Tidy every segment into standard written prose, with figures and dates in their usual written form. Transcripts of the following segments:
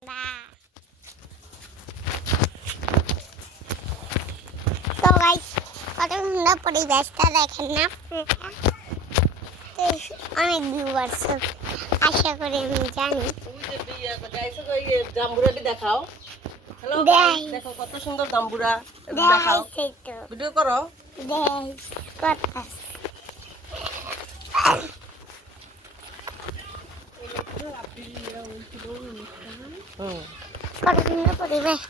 তো গাইস কত সুন্দর পরিবেশটা দেখেন না অনেক ভিউয়ার্স আশা করি আমি জানি জাম্বুরাটি দেখাও। হ্যালো দেখো কত সুন্দর জাম্বুরা দেখাও। ভিডিও করো। কত সুন্দর পরিবেশ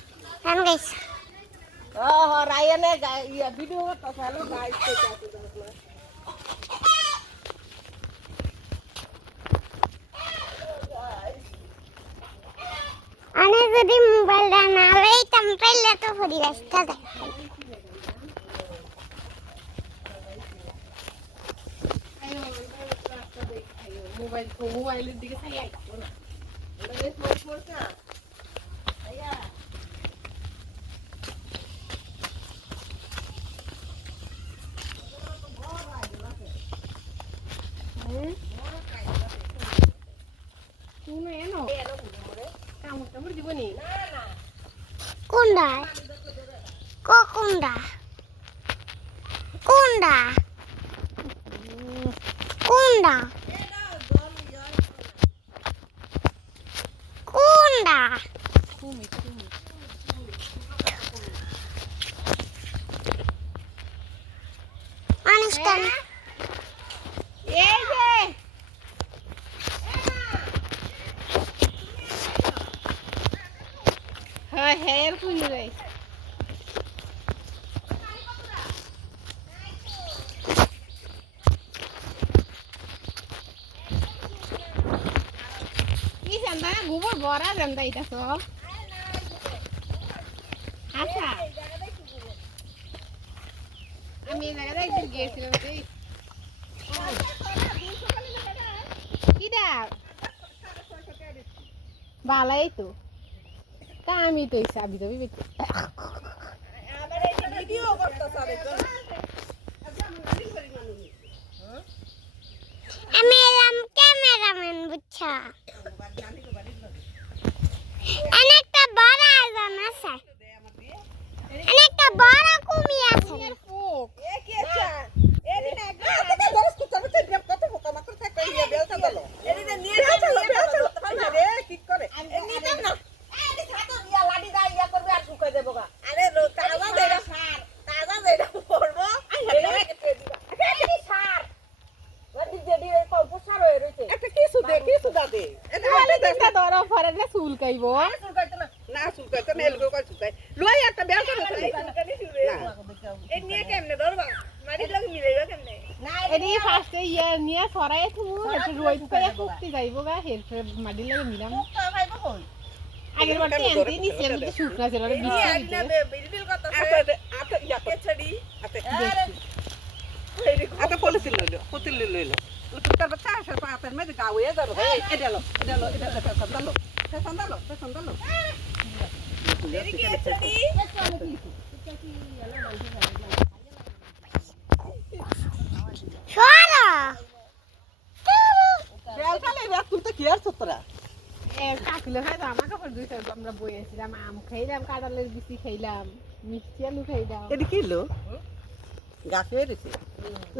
গাইস রায়ানে ভিডিও করতেছে। হ্যালো গাইস আমি যদি মোবাইলটা না লইতাম তাহলে তো পরিবেশটা দেখাই মোবাইলের দিকে কোনটা কোনটা কোনটা কোনটা কোনটা অনুষ্ঠান hair punya guys. Ini sandanya gubur bora sandai itu so. Asa. Ami jaga itu geser nanti. Tidak. Balai itu. আমি তো চাবি যাবি আমি এলাম ক্যামেরাম্যান বুঝছা অনেকটা বড় আয়োজন আছে অনেকটা বড় কুমি আছে আগের বার এনতে নিছিলাম কিন্তু শুকনা ছিল আর आता पॉलिसी ले लो पुतिल ले लो उतर बच्चा है पापन में गाँव ये दरो ये लो संदलो संदलो तेरी क्या चली छोरा बेलता ले तू तो किया सतरा কাকুলে খাই জামা কাপড় দুইটা আমরা বই আছিলাম আম খাইলাম কাঁঠালের বিচি খাইলাম মিষ্টি আলু খাইলাম এটা কি লো গাছে এসেছে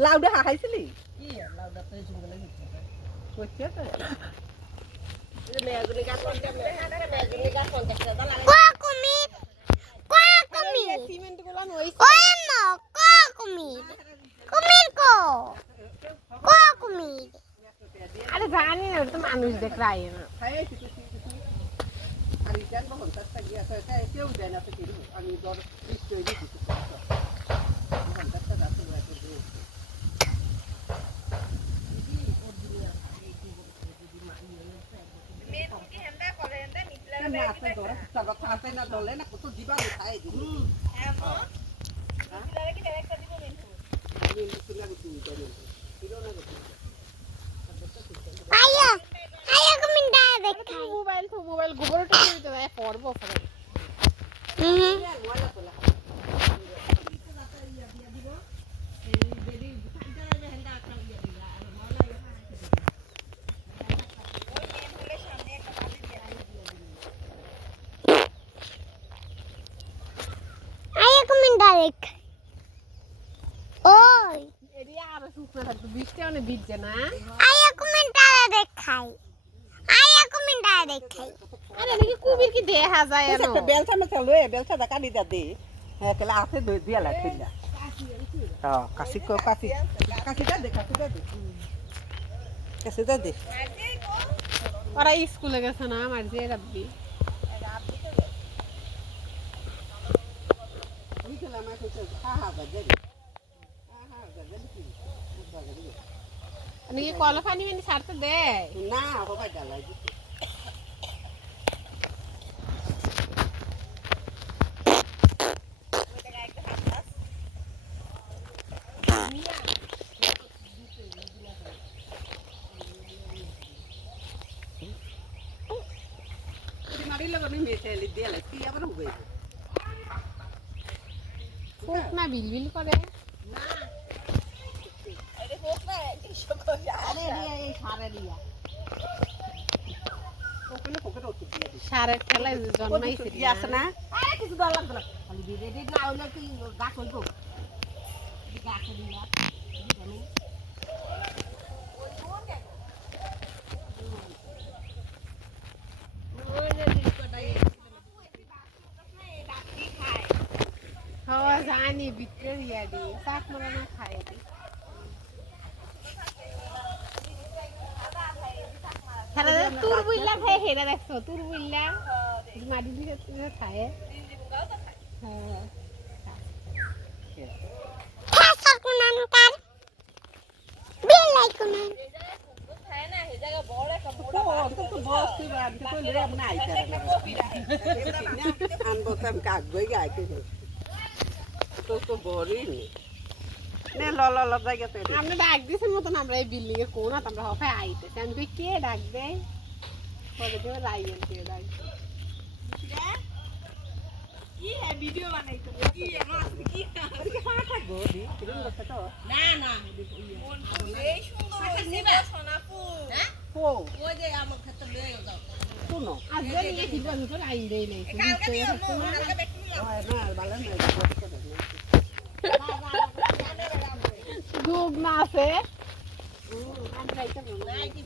লাউডা হাইছিলি কি লাউডা তো জঙ্গলে গেছে কইছে তো মেয়াগুনি গা কোন মেয়াগুনি গা কোন দেখতে দাও কোয়া কুমির সিমেন্ট গুলো নইছে ওই মা কোয়া কুমির কোয়া কুমির আরে জানি না তো মানুষ দেখ রাই না আর ইজান বহন তাস্তা গিয়া তো কেউ দেয় না তো কি আমি দর নিশ্চয়ই দিছি মোবাইল গোবর টিপে দিতে হয় পড়বো পরে দেখাই ওই এরি আর শুকনা থাকতো বৃষ্টি অনেক ভিজছে না আয়া কমেন্টারে দেখাই আয়া কমেন্টারে দেখাই আরে নাকি কুবির কি দেখা যায় ওই না একটা বেলচা মেলচা লয়ে বেলচা দা কাটি দা দে হ্যাঁ কেলা আছে দই দিয়া লা ঠিলা হ্যাঁ কাশিটা দে কাশিটা দে ওরা স্কুলে গেছে না আমার যে রাব্বি বিকেলে আমার কইছে হা বাজে নাকি কলা পানি মানে ছাড়তে দেয় না বাবা ডালাই মারিলে বনি মেছেলি দিয়া লা কি আবার হবে খুব না বিলবিল করে ওখানে পকেটে ওষুধ দিয়ে দিস সারের খেলায় জন্মাইছে দিয়ে আসে না আরে কিছু দর লাগবে না খালি দিয়ে দে না হলে তুই গাছ হইব গাছ দিয়া হওয়া জানি ভিতরে দিয়া দি শাক মারা না খাই দি খেলা তুর বুইলা খাই হেরা দেখছো তুর বুইলা মাটি দিয়ে খায় হ্যাঁ ফেসর কোনান কার বিলাই কোনান তো বস তুই বাদ তো লে আপনি আইতা আনবো তাম কাক গই গাইতে তো বড়ই নে ল ল ল জায়গা তে আমরা ডাক দিছেন মতন আমরা এই বিল্ডিং এর কোন আমরা হফে আইতেছি আমি কই কে ডাক দেয় পরে দেব লাইন কে ডাক কি হ্যাঁ ভিডিও বানাইতো কি কি থাকবো দি কিরম কথা তো না না মন এই সুন্দর হইছে সোনাপু হ্যাঁ ও ওই যে আমার ক্ষেত্রে লয়ে যাও শুনো আজ জানি কি বন্ধ তো লাইন দেই নাই কালকে দিও হালকা বেট না ভালো না ডুব না আছে নাই কি